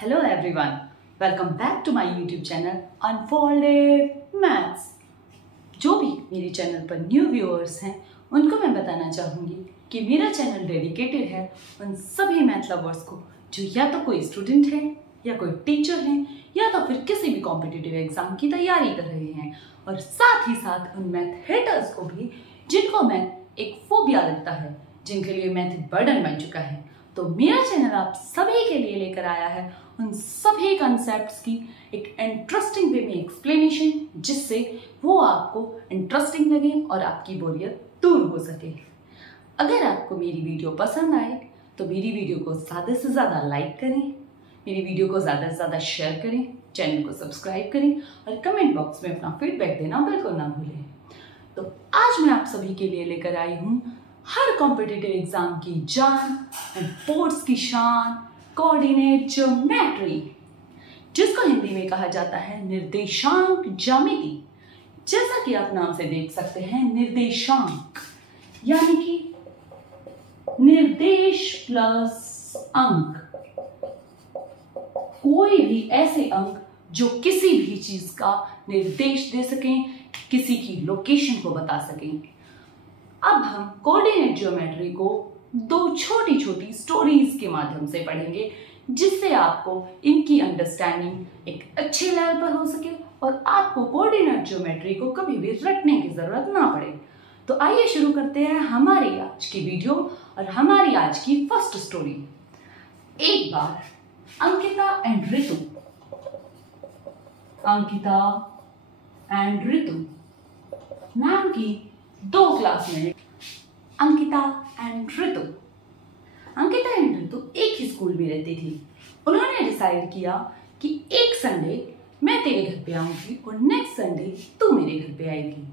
Hello everyone, welcome back to my YouTube channel Unfolded Maths। जो भी मेरे channel पर न्यू व्यूअर्स हैं उनको मैं बताना चाहूँगी कि मेरा चैनल डेडिकेटेड है उन सभी मैथ लवर्स को जो या तो कोई स्टूडेंट है या कोई टीचर है या तो फिर किसी भी कॉम्पिटिटिव एग्जाम की तैयारी कर रहे हैं, और साथ ही साथ उन मैथ हेटर्स को भी जिनको मैथ एक फोबिया लगता है, जिनके लिए मैथ एक बर्डन बन चुका है। तो मेरा चैनल आप सभी के लिए लेकर आया है उन सभी कॉन्सेप्ट्स की एक इंटरेस्टिंग वे में एक्सप्लेनेशन, जिससे वो आपको इंटरेस्टिंग लगे और आपकी बोरियत दूर हो सके। अगर आपको मेरी वीडियो पसंद आए तो मेरी वीडियो को ज़्यादा से ज़्यादा लाइक करें, मेरी वीडियो को ज़्यादा से ज़्यादा शेयर करें, चैनल को सब्सक्राइब करें और कमेंट बॉक्स में अपना फीडबैक देना बिल्कुल ना भूलें। तो आज मैं आप सभी के लिए लेकर आई हूँ हर कॉम्पिटिटिव एग्जाम की जान एंड बोर्ड्स की शान, कोऑर्डिनेट ज्योमेट्री, जिसको हिंदी में कहा जाता है निर्देशांक ज्यामिति। जैसा कि आप नाम से देख सकते हैं, निर्देशांक यानी कि निर्देश प्लस अंक, कोई भी ऐसे अंक जो किसी भी चीज का निर्देश दे सकें, किसी की लोकेशन को बता सकें। अब हम कोऑर्डिनेट ज्योमेट्री को दो छोटी छोटी स्टोरीज के माध्यम से पढ़ेंगे, जिससे आपको इनकी अंडरस्टैंडिंग एक अच्छे लेवल पर हो सके और आपको कोऑर्डिनेट ज्योमेट्री को कभी भी रटने की जरूरत ना पड़े। तो आइए शुरू करते हैं हमारी आज की वीडियो और हमारी आज की फर्स्ट स्टोरी। एक बार अंकिता एंड ऋतु, अंकिता एंड ऋतु नाम की दो classmate, Ankita and Ritu. Ankita and Ritu एक ही स्कूल में रहती थी। उन्होंने डिसाइड किया कि एक संडे मैं तेरे घर पे आऊंगी और नेक्स्ट संडे तू मेरे घर पे आएगी।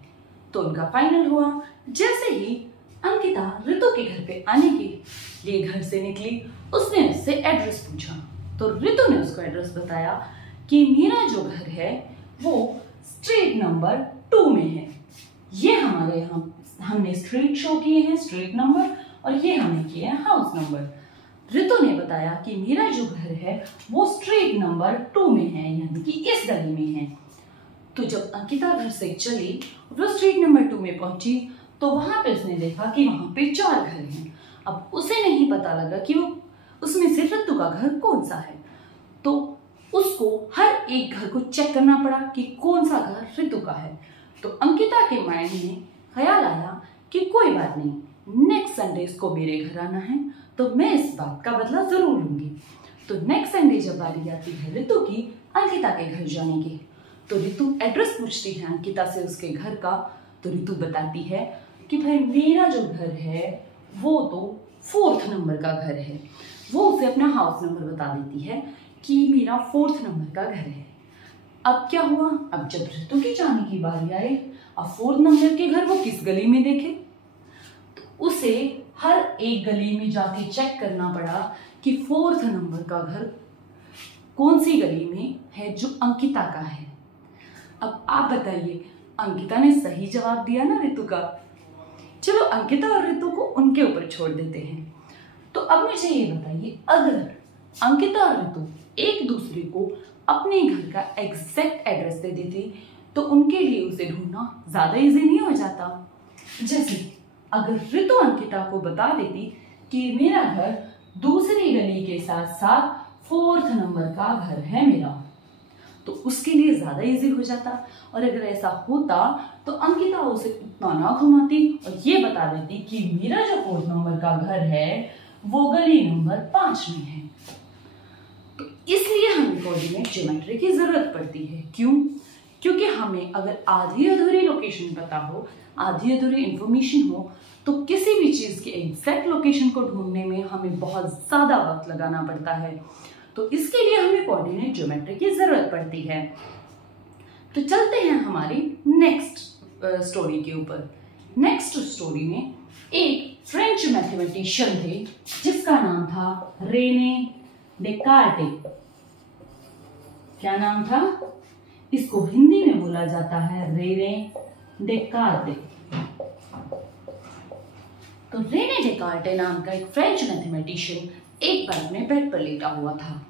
तो उनका फाइनल हुआ। जैसे ही अंकिता ऋतु के घर पे आने के लिए घर से निकली, उसने उससे एड्रेस पूछा। तो ऋतु ने उसको एड्रेस बताया कि मेरा जो घर है वो स्ट्रीट नंबर 2 में है। ये हमारे यहाँ हमने स्ट्रीट शो किए हैं, स्ट्रीट नंबर, और ये हमने किए हैं हाउस नंबर। ऋतु ने बताया कि मेरा जो घर है वो स्ट्रीट नंबर 2 में है, यानी कि इस गली में है। तो जब अंकिता घर से चली, वो स्ट्रीट नंबर 2 में पहुंची, तो वहां पे उसने देखा कि वहां पे 4 घर हैं। अब उसे नहीं पता लगा कि वो उसमें से ऋतु का घर कौन सा है। तो उसको हर एक घर को चेक करना पड़ा कि कौन सा घर ऋतु का है। तो अंकिता के माइंड में ख्याल आया कि कोई बात नहीं, नेक्स्ट संडे इसको मेरे घर आना है तो मैं इस बात का बदला जरूर लूंगी। तो नेक्स्ट संडे जब बारी आती है ऋतु की अंकिता के घर जाने की, तो ऋतु एड्रेस पूछती है अंकिता से उसके घर का। तो ऋतु बताती है कि भाई मेरा जो घर है वो तो 4th नंबर का घर है। वो उसे अपना हाउस नंबर बता देती है कि मेरा 4th नंबर का घर है। अब क्या हुआ, अब जब ऋतु की जाने की बारी आई, अब 4th नंबर के घर वो किस गली में देखे, तो उसे हर एक गली में जाके चेक करना पड़ा कि 4th नंबर का घर कौन सी गली में है जो अंकिता का है। अब आप बताइए, अंकिता ने सही जवाब दिया ना ऋतु का। चलो अंकिता और ऋतु को उनके ऊपर छोड़ देते हैं। तो अब मुझे ये बताइए, अगर अंकिता और ऋतु एक दूसरे को अपने घर का एग्जैक्ट एड्रेस दे देती तो उनके लिए उसे ढूंढना ज्यादा इजी नहीं हो जाता। जैसे अगर ऋतु अंकिता को बता देती कि मेरा घर दूसरी गली के साथ साथ 4th नंबर का घर है मेरा, तो उसके लिए ज्यादा इजी हो जाता। और अगर ऐसा होता तो अंकिता उसे इतना ना घुमाती और ये बता देती कि मेरा जो 4th नंबर का घर है वो गली नंबर 5 में है। तो इसलिए हमें कोऑर्डिनेट ज्योमेट्री की जरूरत पड़ती है। क्यों? क्योंकि हमें अगर आधी अधूरी लोकेशन पता हो, आधी अधूरी इंफॉर्मेशन हो, तो किसी भी चीज की एग्जैक्ट लोकेशन को ढूंढने में हमें बहुत ज्यादा वक्त लगाना पड़ता है। तो इसके लिए हमें कोऑर्डिनेट ज्योमेट्री की जरूरत पड़ती है। तो चलते हैं हमारी नेक्स्ट स्टोरी के ऊपर। नेक्स्ट स्टोरी में एक फ्रेंच मैथमेटिशियन थे जिसका नाम था रेने डेकार्टे। क्या नाम था? इसको हिंदी में बोला जाता है रेने डेकार्टे। तो रेने डेकार्टे नाम का एक फ्रेंच मैथमेटिशियन एक बार अपने बेड पर लेटा हुआ था।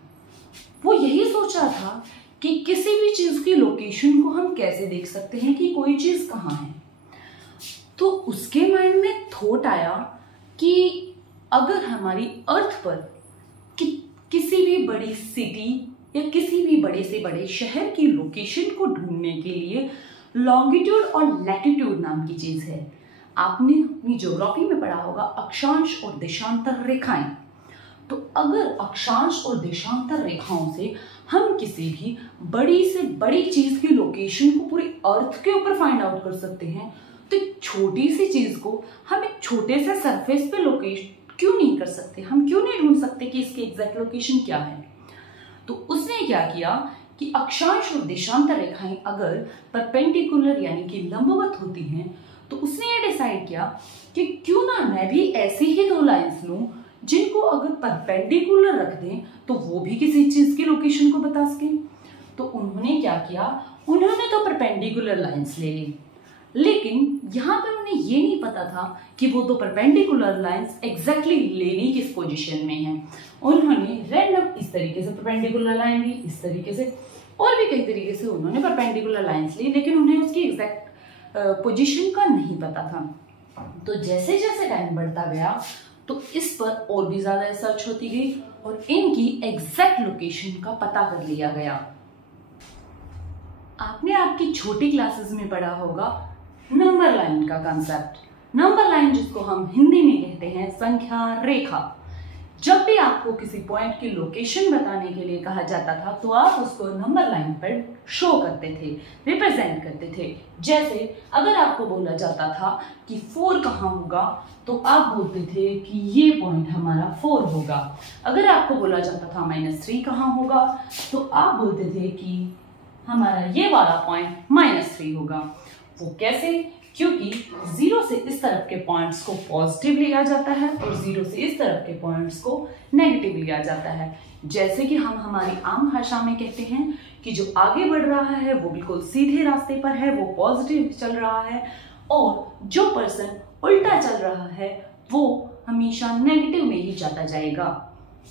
वो यही सोच रहा था कि किसी भी चीज की लोकेशन को हम कैसे देख सकते हैं कि कोई चीज कहाँ है। तो उसके माइंड में थॉट आया कि अगर हमारी अर्थ पर किसी भी बड़ी सिटी या किसी भी बड़े से बड़े शहर की लोकेशन को ढूंढने के लिए लॉन्गिट्यूड और लैटिट्यूड नाम की चीज है। आपने अपनी ज्योग्राफी में पढ़ा होगा अक्षांश और देशांतर रेखाएं। तो अगर अक्षांश और देशांतर रेखाओं से हम किसी भी बड़ी से बड़ी चीज की लोकेशन को पूरी अर्थ के ऊपर फाइंड आउट कर सकते हैं, तो एक छोटी सी चीज को हम एक छोटे से सरफेस पे लोकेशन क्यों नहीं कर सकते? हम क्यों नहीं ढूंढ सकते कि इसकी एग्जैक्ट लोकेशन क्या है? तो उसने क्या किया कि अक्षांश और देशांतर रेखाएं अगर परपेंडिकुलर यानी कि लंबवत होती हैं, तो उसने ये डिसाइड किया कि क्यों ना मैं भी ऐसी ही दो लाइंस लूं जिनको अगर परपेंडिकुलर रख दें तो वो भी किसी चीज की लोकेशन को बता सकें। तो उन्होंने क्या किया, उन्होंने तो परपेंडिकुलर लाइंस ले ली, लेकिन यहाँ पर उन्हें ये नहीं पता था कि वो दो परपेंडिकुलर लाइंस एग्जैक्टली लेनी किस पोजीशन में है। उन्होंने रैंडम इस तरीके से परपेंडिकुलर लाइन ली, इस तरीके से और भी कई तरीके से उन्होंने परपेंडिकुलर लाइंस ली, लेकिन उन्हें उसकी एग्जैक्ट पोजीशन का नहीं पता था। तो जैसे जैसे टाइम बढ़ता गया तो इस पर और भी ज्यादा रिसर्च होती गई और इनकी एग्जैक्ट लोकेशन का पता कर लिया गया। आपने आपकी छोटी क्लासेस में पढ़ा होगा नंबर लाइन का कंसेप्ट। नंबर लाइन जिसको हम हिंदी में कहते हैं संख्या रेखा। जब भी आपको किसी पॉइंट की लोकेशन बताने के लिए कहा जाता था तो आप उसको नंबर लाइन पर शो करते थे, रिप्रेजेंट करते थे। जैसे अगर आपको बोला जाता था कि 4 कहाँ होगा तो आप बोलते थे कि ये पॉइंट हमारा 4 होगा। अगर आपको बोला जाता था -3 कहाँ होगा तो आप बोलते थे कि हमारा ये वाला पॉइंट -3 होगा। वो कैसे? क्योंकि 0 से इस तरफ के पॉइंट्स को पॉजिटिव लिया जाता है और 0 से इस तरफ के पॉइंट्स को नेगेटिव लिया जाता है। जैसे कि हम हमारी आम भाषा में कहते हैं कि जो आगे बढ़ रहा है वो बिल्कुल सीधे रास्ते पर है, वो पॉजिटिव चल रहा है, और जो पर्सन उल्टा चल रहा है वो हमेशा नेगेटिव में ही जाता जाएगा।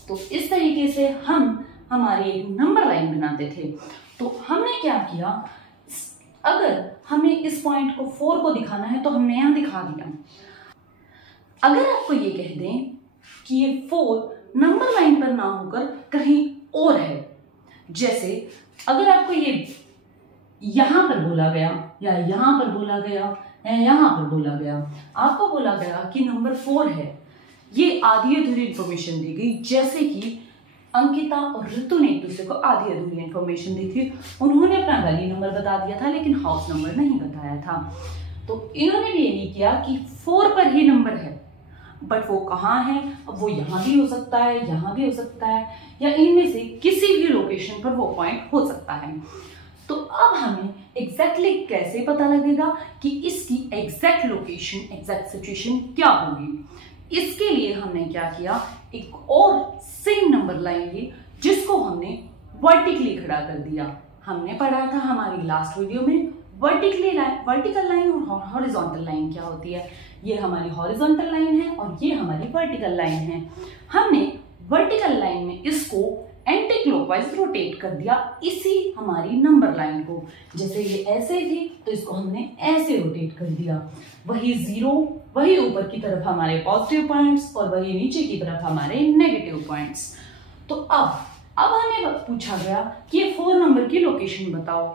तो इस तरीके से हम हमारी एक नंबर लाइन बनाते थे। तो हमने क्या किया, अगर हमें इस पॉइंट को 4 को दिखाना है तो हमने यहां दिखा दिया। अगर आपको ये कह दें कि ये 4 नंबर लाइन पर ना होकर कहीं और है, जैसे अगर आपको ये यहां पर बोला गया या यहां पर बोला गया या यहां पर बोला गया, आपको बोला गया कि नंबर 4 है, ये आधी अधूरी इंफॉर्मेशन दी गई। जैसे कि अंकिता और ऋतु ने एक दूसरे को आधी अधूरी इंफॉर्मेशन दी थी। उन्होंने अपना गली नंबर बता दिया था लेकिन हाउस नंबर नहीं बताया था। तो इन्होंने भी यही किया कि 4 पर ही नंबर है, बट वो कहाँ है, अब वो यहाँ भी हो सकता है, यहाँ भी हो सकता है, या इनमें से किसी भी लोकेशन पर वो पॉइंट हो सकता है। तो अब हमें एग्जैक्टली कैसे पता लगेगा कि इसकी एग्जैक्ट लोकेशन, एग्जैक्ट सिचुएशन क्या होगी? इसके लिए हमने क्या किया, एक और सेम नंबर लाइन ली जिसको हमने वर्टिकली खड़ा कर दिया। हमने पढ़ा था हमारी लास्ट वीडियो में वर्टिकल लाइन और हॉरिजॉन्टल लाइन क्या होती है। ये हमारी हॉरिजॉन्टल लाइन है और ये हमारी वर्टिकल लाइन है। हमने वर्टिकल लाइन में इसको एंटी क्लॉकवाइज रोटेट कर दिया, इसी हमारी नंबर लाइन को। जैसे ये ऐसे थी तो इसको हमने ऐसे रोटेट कर दिया। वही 0, वही ऊपर की तरफ हमारे पॉजिटिव पॉइंट्स और वही नीचे की तरफ हमारे नेगेटिव पॉइंट्स। तो अब हमें पूछा गया कि ये 4 नंबर की लोकेशन बताओ।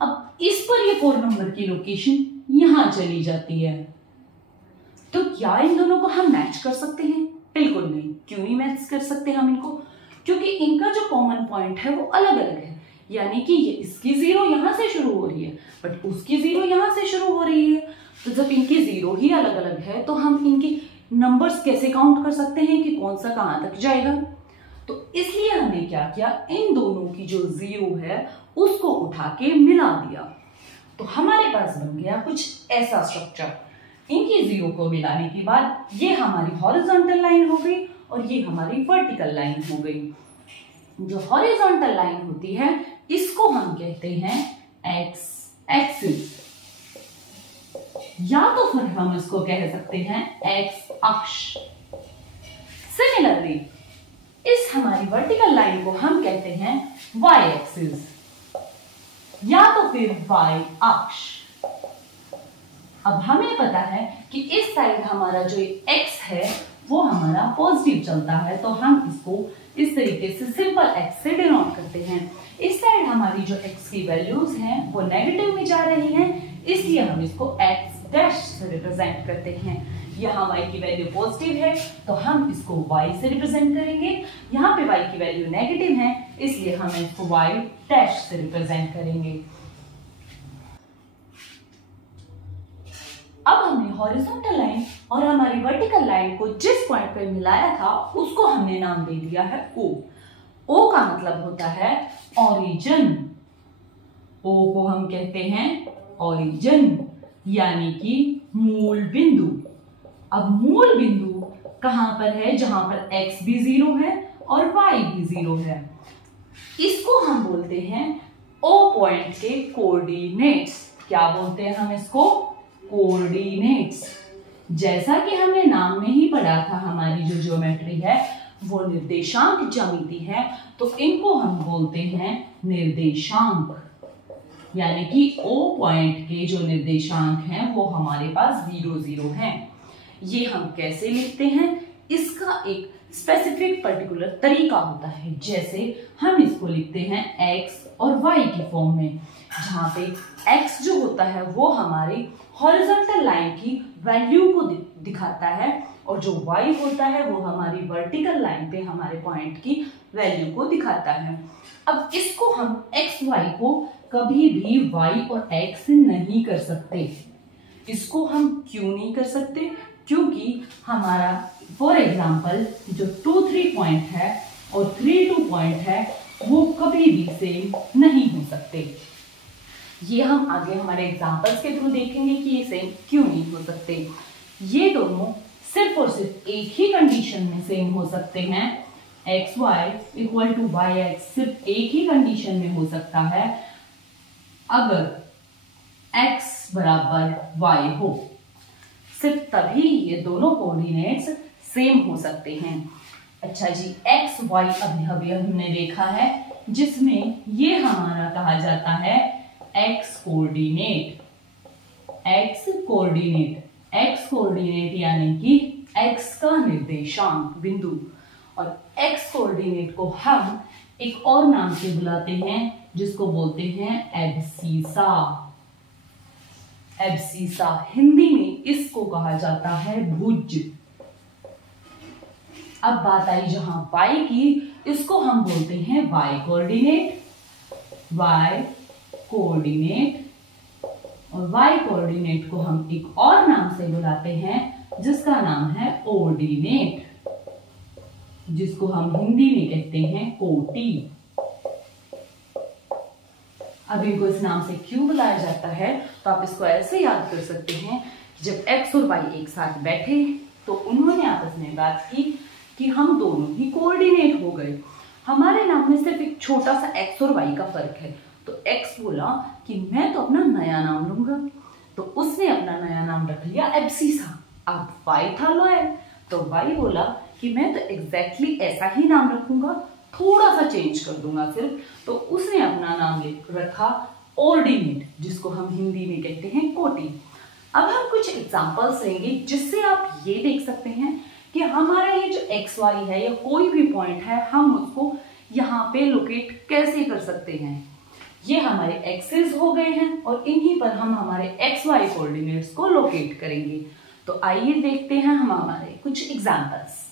अब इस पर ये 4 नंबर की लोकेशन यहां चली जाती है, तो क्या इन दोनों को हम मैच कर सकते हैं? बिल्कुल नहीं। क्यों नहीं मैच कर सकते हम इनको? क्योंकि इनका जो कॉमन पॉइंट है वो अलग अलग है। यानी कि ये इसकी 0 यहां से शुरू हो रही है बट उसकी 0 यहां से शुरू हो रही है। तो जब इनकी 0 ही अलग अलग है तो हम इनकी नंबर्स कैसे काउंट कर सकते हैं कि कौन सा कहां तक जाएगा? तो इसलिए हमने क्या किया, इन दोनों की जो 0 है उसको उठा के मिला दिया। तो हमारे पास बन गया कुछ ऐसा स्ट्रक्चर। इनकी 0 को मिलाने के बाद ये हमारी हॉरिजॉन्टल लाइन हो गई और ये हमारी वर्टिकल लाइन हो गई। जो हॉरिजॉन्टल लाइन होती है इसको हम कहते हैं एक्स एक्सिस, या तो फिर हम इसको कह सकते हैं एक्स अक्ष। सिमिलरली इस हमारी वर्टिकल लाइन को हम कहते हैं y एक्सिस या तो फिर y अक्ष। अब हमें पता है कि इस साइड हमारा जो x है वो हमारा पॉजिटिव चलता है, तो हम इसको इस तरीके से सिंपल x से डिनोट करते हैं। इस साइड हमारी जो x की वैल्यूज हैं वो नेगेटिव में जा रही हैं, इसलिए हम इसको x डैश से रिप्रेजेंट करते हैं। यहाँ y की वैल्यू पॉजिटिव है तो हम इसको y से रिप्रेजेंट करेंगे, यहाँ पे y की वैल्यू नेगेटिव है इसलिए हम इसको y डैश से रिप्रेजेंट करेंगे। अब हमने हॉरिजॉन्टल लाइन और हमारी वर्टिकल लाइन को जिस पॉइंट पर मिलाया था उसको हमने नाम दे दिया है O। O का मतलब होता है ओरिजिन। O को हम कहते हैं ओरिजिन यानी कि मूल बिंदु। अब मूल बिंदु कहां पर है? जहां पर x भी 0 है और y भी 0 है। इसको हम बोलते हैं O पॉइंट के कोऑर्डिनेट्स। क्या बोलते हैं हम इसको? कोऑर्डिनेट्स। जैसा कि हमने नाम में ही पढ़ा था, हमारी जो ज्योमेट्री है वो निर्देशांक ज्यामिति है, तो इनको हम बोलते हैं निर्देशांक। यानी कि O पॉइंट के जो निर्देशांक हैं वो हमारे पास 0 0 हैं। ये हम कैसे लिखते हैं? इसका एक स्पेसिफिक पर्टिकुलर तरीका होता है। जैसे हम इसको लिखते हैं x और y की फॉर्म में, जहां पे x जो होता है वो हमारी हॉरिजॉन्टल लाइन की वैल्यू को दिखाता है और जो y होता है वो हमारी वर्टिकल लाइन पे हमारे पॉइंट की वैल्यू को दिखाता है। अब इसको हम x y को कभी भी y और x नहीं कर सकते। इसको हम क्यों नहीं कर सकते? क्योंकि हमारा फॉर एग्जाम्पल जो 2 3 पॉइंट है और 3 2 पॉइंट है वो कभी भी सेम नहीं हो सकते। ये हम आगे हमारे एग्जाम्पल्स के थ्रू देखेंगे कि ये सेम क्यों नहीं हो सकते। ये दोनों सिर्फ और सिर्फ एक ही कंडीशन में सेम हो सकते हैं। X y equal to y x सिर्फ एक ही कंडीशन में हो सकता है अगर x बराबर y हो। सिर्फ तभी ये दोनों कोऑर्डिनेट्स सेम हो सकते हैं। अच्छा जी, एक्स वाई अभी हमने देखा है जिसमें ये हमारा कहा जाता है एक्स कोऑर्डिनेट। एक्स कोऑर्डिनेट यानी कि एक्स का निर्देशांक बिंदु, और एक्स कोऑर्डिनेट को हम एक और नाम से बुलाते हैं जिसको बोलते हैं एब्सीसा। एब्सीसा हिंदी में इसको कहा जाता है भुज। अब बात आई जहां y की, इसको हम बोलते हैं y कोऑर्डिनेट। और y कोऑर्डिनेट को हम एक और नाम से बुलाते हैं जिसका नाम है ऑर्डिनेट, जिसको हम हिंदी में कहते हैं कोटि। अब इनको इस नाम से क्यों बुलाया जाता है तो आप इसको ऐसे याद कर सकते हैं, जब x और y एक साथ बैठे तो उन्होंने आपस में बात की कि हम दोनों ही कोऑर्डिनेट हो गए। हमारे नाम में सिर्फ एक छोटा सा x और y का फर्क है। तो x बोला कि मैं तो अपना नया नाम लूंगा, तो उसने अपना नया नाम रख लिया एब्सीसा। अब y था लॉयल, तो y बोला कि मैं तो एग्जैक्टली ऐसा ही नाम रखूंगा, थोड़ा सा चेंज कर दूंगा सिर्फ, तो उसने अपना नाम रखा ऑर्डिनेट, जिसको हम हिंदी में कहते हैं कोटि। अब हम कुछ एग्जांपल्स लेंगे जिससे आप ये देख सकते हैं कि हमारा ये जो एक्स वाई है या कोई भी पॉइंट है हम उसको यहाँ पे लोकेट कैसे कर सकते हैं। ये हमारे एक्सेस हो गए हैं और इन्हीं पर हम हमारे एक्स वाई कोऑर्डिनेट्स को लोकेट करेंगे। तो आइए देखते हैं हम हमारे कुछ एग्जांपल्स।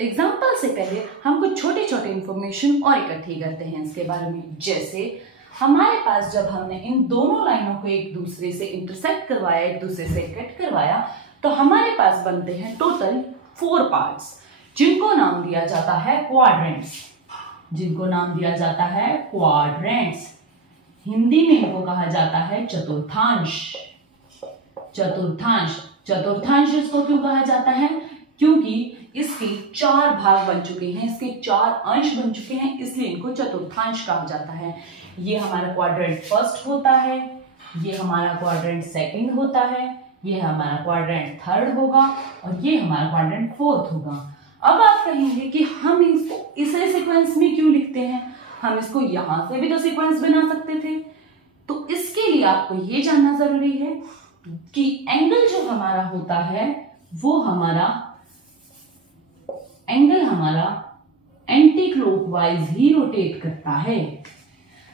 एग्जाम्पल से पहले हम कुछ छोटे छोटे इंफॉर्मेशन और इकट्ठी करते हैं इसके बारे में। जैसे हमारे पास जब हमने इन दोनों लाइनों को एक दूसरे से इंटरसेक्ट करवाया, एक दूसरे से कट करवाया, तो हमारे पास बनते हैं टोटल 4 पार्ट्स जिनको नाम दिया जाता है क्वाड्रेंट्स। हिंदी में इनको कहा जाता है चतुर्थांश। चतुर्थांश इसको क्यों कहा जाता है? क्योंकि इसके 4 भाग बन चुके हैं, इसके 4 अंश बन चुके हैं, इसलिए इनको चतुर्थांश कहा जाता है। ये हमारा क्वाड्रेंट फर्स्ट होता है, ये हमारा क्वाड्रेंट सेकंड होता है, ये हमारा क्वाड्रेंट थर्ड होगा और ये हमारा क्वाड्रेंट फोर्थ होगा। अब आप कहेंगे कि हम इसको इसे सीक्वेंस में क्यों लिखते हैं, हम इसको यहां से भी तो सीक्वेंस बना सकते थे। तो इसके लिए आपको ये जानना जरूरी है कि एंगल जो हमारा होता है वो हमारा एंटी क्लॉकवाइज ही रोटेट करता है।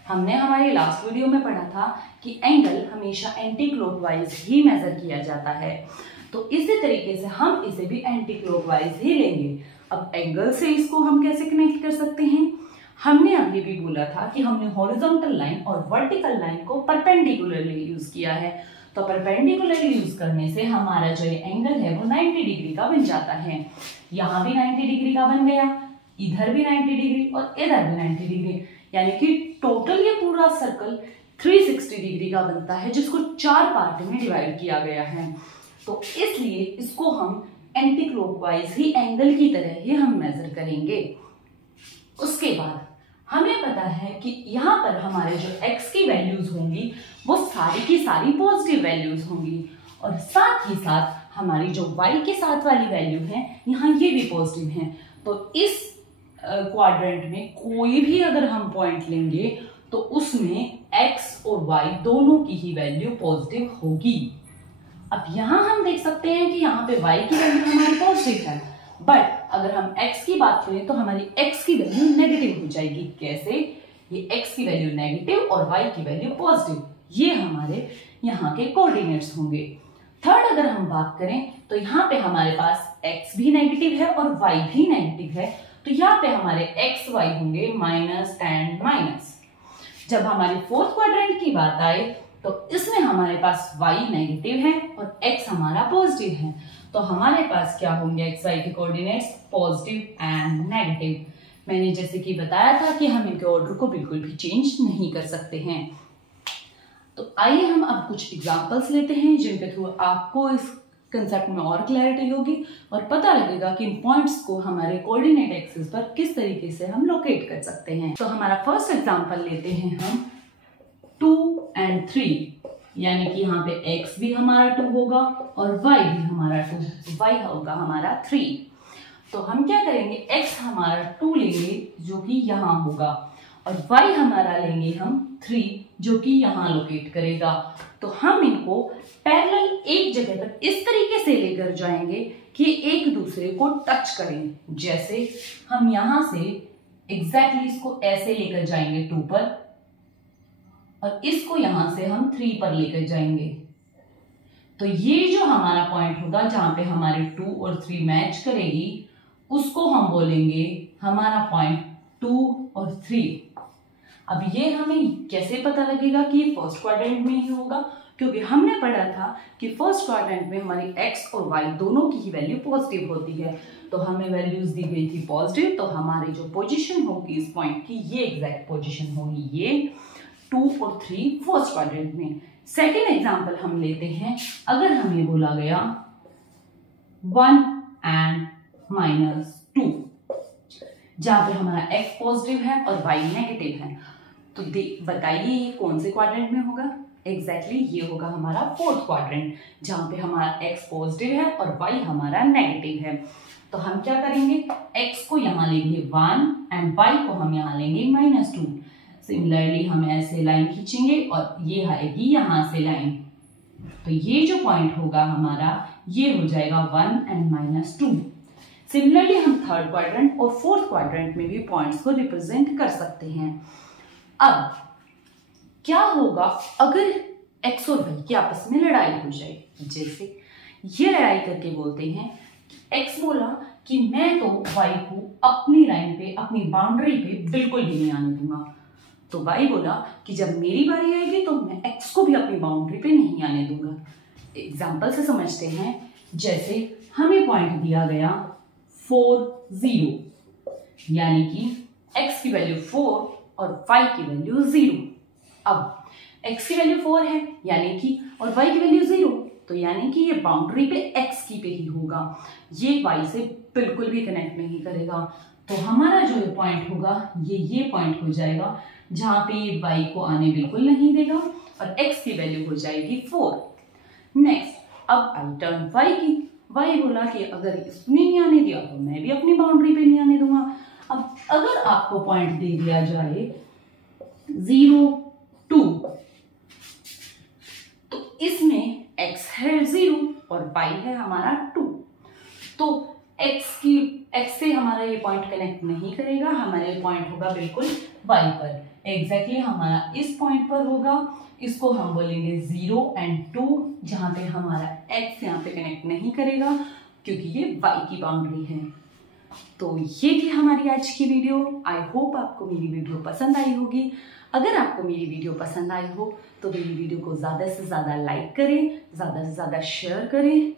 हमने हमारे लास्ट वीडियो में पढ़ा था कि एंगल हमेशा एंटी क्लॉकवाइज ही मेजर किया जाता है, तो इसी तरीके से हम इसे भी एंटी क्लॉकवाइज ही लेंगे। अब एंगल से इसको हम कैसे कनेक्ट कर सकते हैं, हमने अब ये भी बोला था कि हमने हॉरिजॉन्टल लाइन और वर्टिकल लाइन को परपेंडिकुलरली यूज किया है। तो परपेंडिकुलरली यूज करने से हमारा जो ये एंगल है वो 90 डिग्री का बन जाता है। यहाँ भी 90 डिग्री का बन गया, इधर भी 90 डिग्री और इधर भी 90 डिग्री, यानी कि टोटल ये पूरा सर्कल 360 डिग्री का बनता है, जिसको 4 पार्ट में डिवाइड किया गया है। तो इसलिए इसको हम एंटी क्लॉकवाइज ही एंगल की तरह ही हम मेजर करेंगे। उसके बाद हमें पता है कि यहाँ पर हमारे जो x की वैल्यूज होंगी वो सारी की सारी पॉजिटिव वैल्यूज होंगी, और साथ ही साथ हमारी जो y के साथ वाली वैल्यू है यहाँ ये भी पॉजिटिव है। तो इस क्वाड्रेंट में कोई भी अगर हम पॉइंट लेंगे तो उसमें x और y दोनों की ही वैल्यू पॉजिटिव होगी। अब यहाँ हम देख सकते हैं कि यहाँ पे y की वैल्यू हमारी पॉजिटिव है, बट अगर हम x की बात करें तो हमारी x की वैल्यू नेगेटिव हो जाएगी। कैसे, ये x की वैल्यू नेगेटिव और y की वैल्यू पॉजिटिव, ये हमारे यहाँ के कोऑर्डिनेट्स होंगे। थर्ड अगर हम बात करें तो यहाँ पे हमारे पास x भी नेगेटिव है और y भी नेगेटिव है, तो यहाँ पे हमारे x y होंगे माइनस एंड माइनस। जब हमारी फोर्थ क्वाड्रेंट की बात आए तो इसमें हमारे पास y नेगेटिव है और x हमारा पॉजिटिव है, तो हमारे पास क्या होंगे x y के कोऑर्डिनेट्स पॉजिटिव एंड नेगेटिव। मैंने जैसे कि बताया था कि हम इनके ऑर्डर को बिल्कुल भी चेंज नहीं कर सकते हैं। तो आइए हम अब कुछ एग्जांपल्स लेते हैं जिनके थ्रू आपको इस कंसेप्ट में और क्लैरिटी होगी और पता लगेगा कि इन पॉइंट्स को हमारे कोऑर्डिनेट एक्सिस पर किस तरीके से हम लोकेट कर सकते हैं। तो हमारा फर्स्ट एग्जांपल लेते हैं हम 2 and 3, यानी कि यहाँ पे x भी हमारा 2 होगा और y भी हमारा 2, y होगा हमारा 3। तो हम क्या करेंगे, x हमारा 2 लेंगे जो कि यहाँ होगा और y हमारा लेंगे हम 3 जो कि यहाँ लोकेट करेगा। तो हम इनको पैरेलल एक जगह पर इस तरीके से लेकर जाएंगे कि एक दूसरे को टच करें। जैसे हम यहाँ से एग्जैक्टली इसको ऐसे लेकर जाएंगे 2 पर और इसको यहां से हम 3 पर लेकर जाएंगे। तो ये जो हमारा पॉइंट होगा जहां पे हमारे 2 और 3 मैच करेगी उसको हम बोलेंगे हमारा पॉइंट 2 और 3। अब ये हमें कैसे पता लगेगा कि ये फर्स्ट क्वाड्रेंट में ही होगा, क्योंकि हमने पढ़ा था कि फर्स्ट क्वाड्रेंट में हमारी x और y दोनों की ही वैल्यू पॉजिटिव होती है। तो हमें वैल्यूज दी गई थी पॉजिटिव, तो हमारी जो पोजीशन होगी इस पॉइंट की ये एग्जैक्ट पोजीशन होगी, ये 2 और 3 फर्स्ट क्वाड्रेंट में। सेकेंड एग्जाम्पल हम लेते हैं, अगर हमें बोला गया 1 and -2, जहां पे हमारा x पॉजिटिव है और y नेगेटिव है, तो बताइए ये कौन से क्वाड्रेंट में होगा। एग्जैक्टली ये होगा हमारा फोर्थ क्वाड्रेंट, जहां पे हमारा x पॉजिटिव है और y हमारा नेगेटिव है। तो हम क्या करेंगे, x को यहाँ लेंगे 1 and y को हम यहाँ लेंगे -2। सिमिलरली हम ऐसे लाइन खींचेंगे और ये आएगी यहाँ से लाइन, तो ये जो पॉइंट होगा हमारा ये हो जाएगा 1 and -2। सिमिलरली हम थर्ड क्वाड्रेंट और फोर्थ क्वाड्रेंट में भी पॉइंट्स को रिप्रेजेंट कर सकते हैं। अब क्या होगा अगर x और y की आपस में लड़ाई हो जाए, जैसे ये लड़ाई करके बोलते हैं x बोला कि मैं तो y को अपनी लाइन पे, अपनी बाउंड्री पे बिल्कुल भी नहीं आने दूंगा, तो y बोला कि जब मेरी बारी आएगी तो मैं x को भी अपनी बाउंड्री पे नहीं आने दूंगा। एग्जाम्पल से समझते हैं, जैसे हमें पॉइंट दिया गया 4 0, यानी कि x की वैल्यू 4 और y की वैल्यू 0। अब x की वैल्यू 4 है यानी कि, और y की वैल्यू 0, तो यानी कि ये बाउंड्री पे x की पे ही होगा, ये y से बिल्कुल भी कनेक्ट नहीं करेगा। तो हमारा जो ये पॉइंट होगा ये पॉइंट हो जाएगा जहां पे ये y को आने बिल्कुल नहीं देगा और x की वैल्यू हो जाएगी 4। नेक्स्ट, अब आई टर्न y की, वाई बोला कि अगर इसने नहीं आने दिया तो मैं भी अपनी बाउंड्री पे नहीं आने दूंगा। अब अगर आपको पॉइंट दे दिया जाए 0, 2, तो इसमें x है 0 और y है हमारा 2, तो x से हमारा ये पॉइंट कनेक्ट नहीं करेगा, हमारा ये पॉइंट होगा बिल्कुल y पर, एग्जैक्टली हमारा इस पॉइंट पर होगा। इसको हम बोलेंगे 0 और 2, जहां पे हमारा x यहाँ पे कनेक्ट नहीं करेगा क्योंकि ये y की बाउंड्री है। तो ये थी हमारी आज की वीडियो। आई होप आपको मेरी वीडियो पसंद आई होगी। अगर आपको मेरी वीडियो पसंद आई हो तो मेरी वीडियो को ज़्यादा से ज़्यादा लाइक करें, ज़्यादा से ज़्यादा शेयर करें,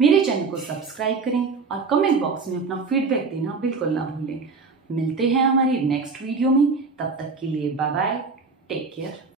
मेरे चैनल को सब्सक्राइब करें और कमेंट बॉक्स में अपना फीडबैक देना बिल्कुल ना भूलें। मिलते हैं हमारी नेक्स्ट वीडियो में, तब तक के लिए बाय बाय, टेक केयर।